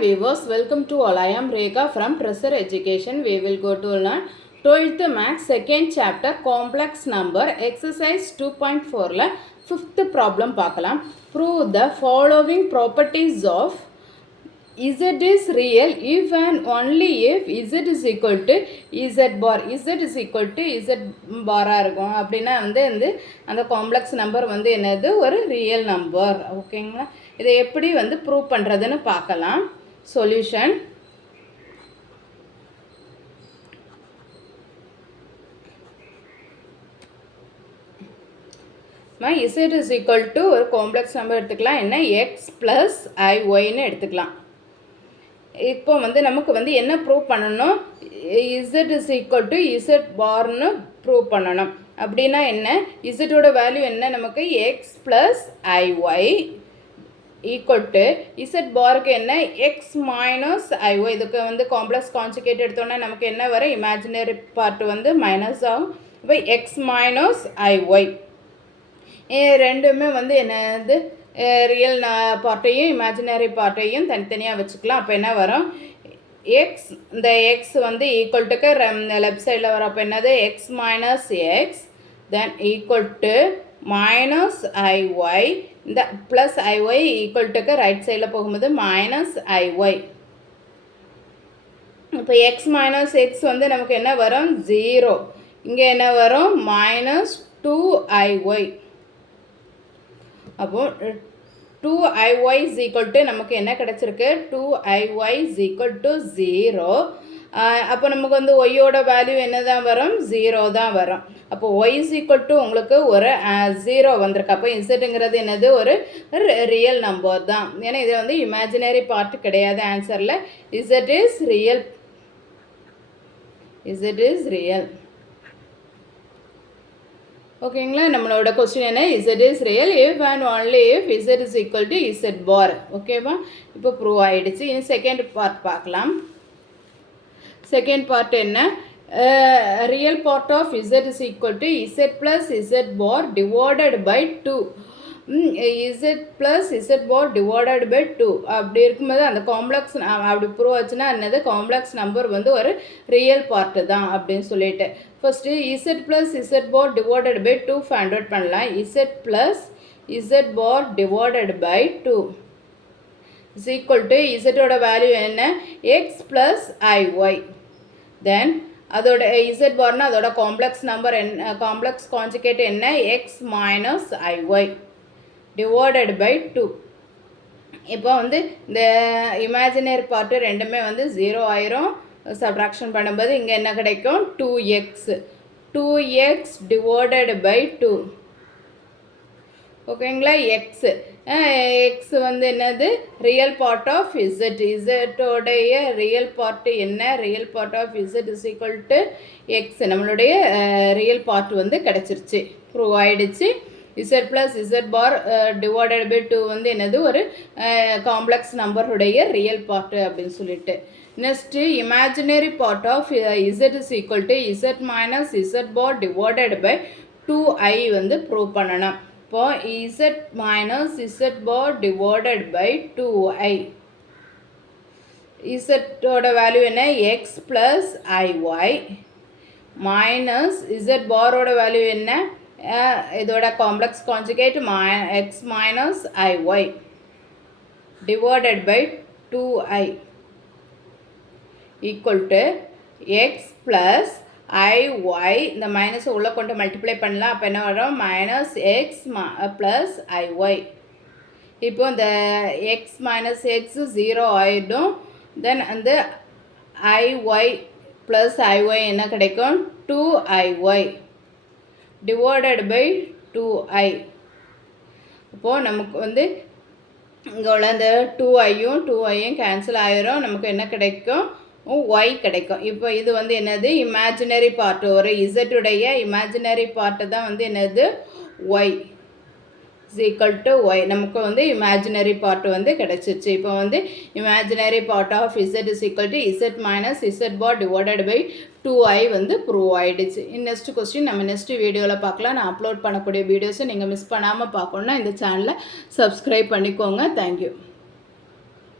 viewers, welcome to all. I am Rekha from Pressure Education. We will go to learn 12th Maths second chapter complex number exercise 2.4 la 5th problem பார்க்கலாம். Prove the following properties of Z is real if and only if Z is equal to Z bar. Z is equal to Z bar இருக்கும். அப்படின்னா வந்து அந்த complex number வந்து என்னது ஒரு real number. ஓகேங்களா, இதை எப்படி வந்து ப்ரூவ் பண்ணுறதுன்னு பார்க்கலாம். Solution Z is equal to ஒரு காம்ப்ளெக்ஸ் நம்பர் எடுத்துக்கலாம். என்ன x + iy எடுத்துக்கலாம். இப்போ வந்து நமக்கு வந்து என்ன ப்ரூவ் பண்ணணும், Z is equal to Z barன்னு ப்ரூவ் பண்ணணும். அப்படின்னா என்ன, இசட்டோட வேல்யூ என்ன, நமக்கு x + iy equal to Z பாருக்கு என்ன x - iy. இதுக்கு வந்து காம்ப்ளெக்ஸ் கான்ஜுகேட் எடுத்தோன்னா நமக்கு என்ன வரும், இமேஜினரி பார்ட் வந்து மைனஸ் ஆகும். இப்போ x - iy ரெண்டுமே வந்து என்னது ரியல் பார்ட்டையும் இமேஜினரி பார்ட்டையும் தனித்தனியாக வச்சுக்கலாம். அப்போ என்ன வரும், எக்ஸ் இந்த எக்ஸ் வந்து ஈக்குவல் டுக்கு லெஃப்ட் சைடில் வரும். அப்போ என்னது x - x then equal to -iy, இந்த ப்ளஸ் iy ஈக்குவல் டுக்கு ரைட் சைடில் போகும்போது -iy. இப்போ x - x வந்து நமக்கு என்ன வரும் 0. இங்கே என்ன வரும் -2iy. அப்போ 2iy is equal to நமக்கு என்ன கிடச்சிருக்கு, 2iy is equal to 0. அப்போ நமக்கு வந்து ஒய்யோட வேல்யூ என்ன தான் வரும், 0 தான் வரும். அப்போ y is equal to உங்களுக்கு ஒரு 0 வந்திருக்கு. அப்போ இசட்டுங்கிறது என்னது ஒரு ரியல் நம்பர் தான். ஏன்னா இது வந்து இமேஜினரி பார்ட் கிடையாது. ஆன்சரில் Z is real. Z is real. ஓகேங்களா, நம்மளோட கொஸ்டின் என்ன, Z is real if and only if Z is equal to Z bar. ஓகேவா, இப்போ ப்ரூவ் ஆகிடுச்சு. இனி செகண்ட் பார்ட் பார்க்கலாம். செகண்ட் பார்ட் என்ன, real part of Z is equal to Z plus Z bar divided by 2. Z plus Z bar divided by 2 அப்படி இருக்கும்போது அந்த complex அப்படி ப்ரூவ் ஆச்சுன்னா என்னது, காம்ப்ளெக்ஸ் நம்பர் வந்து ஒரு ரியல் பார்ட்டு தான் அப்படின்னு சொல்லிட்டு first Z plus Z bar divided by 2 find out பண்ணலாம். Z plus Z bar divided by 2 is equal to Z ஓட வேல்யூ என்ன, x plus iy. தென் அதோட Z பார்னா அதோட காம்ப்ளெக்ஸ் நம்பர் என்ன, காம்ப்ளெக்ஸ் கான்ஜுகேட் என்ன, x - iy divided by 2. இப்போ வந்து இந்த இமேஜினரி பார்ட்டு ரெண்டுமே வந்து 0 ஆயிரும். சப்ட்ராக்ஷன் பண்ணும்போது இங்கே என்ன கிடைக்கும், 2x divided by 2. ஓகேங்களா, எக்ஸ் வந்து என்னது ரியல் பார்ட் ஆஃப் இசட். இசட்டோடைய ரியல் பார்ட்டு என்ன, real part of Z is equal to X. நம்மளுடைய ரியல் பார்ட் வந்து கிடச்சிருச்சு, ப்ரூவ் ஆகிடுச்சு. Z plus Z bar divided by 2 வந்து என்னது ஒரு காம்ப்ளெக்ஸ் நம்பருடைய ரியல் பார்ட்டு அப்படின்னு சொல்லிட்டு. Next imaginary part of Z is equal to Z minus Z bar divided by 2i வந்து ப்ரூவ் பண்ணணும். இப்போ Z minus Z bar divided by 2i. Z value என்ன, x plus iy minus Z பாரோட value என்ன, இதோட complex conjugate x minus iy divided by 2i equal to x plus iy. இந்த minus உள்ள கொண்டு மல்டிப்ளை பண்ணலாம். அப்போ என்ன வரும், -x plus iy. இப்போ இந்த x - x 0 ஆகிடும். தென் அந்த iy plus iy என்ன கிடைக்கும், 2iy divided by 2i. இப்போது நமக்கு வந்து இங்கே உள்ள இந்த 2iயும் கேன்சல் ஆகிரும். நமக்கு என்ன கிடைக்கும், y கிடைக்கும். இப்போ இது வந்து என்னது இமேஜினரி பார்ட்டு, ஒரு இசட்டுடைய இமேஜினரி பார்ட்டு தான் வந்து என்னது y is equal to y. நமக்கு வந்து இமேஜினரி பார்ட் வந்து கிடச்சிச்சு. இப்போ வந்து imaginary part of Z is equal to Z minus Z bar divided by 2i வந்து ப்ரூவ் ஆகிடுச்சு. நெக்ஸ்ட் கொஸ்டின் நம்ம நெக்ஸ்ட் வீடியோவில் பார்க்கலாம். நான் அப்லோட் பண்ணக்கூடிய வீடியோஸை நீங்கள் மிஸ் பண்ணாமல் பார்க்கணுன்னா இந்த சேனலை சப்ஸ்கிரைப் பண்ணிக்கோங்க. தேங்க்யூ.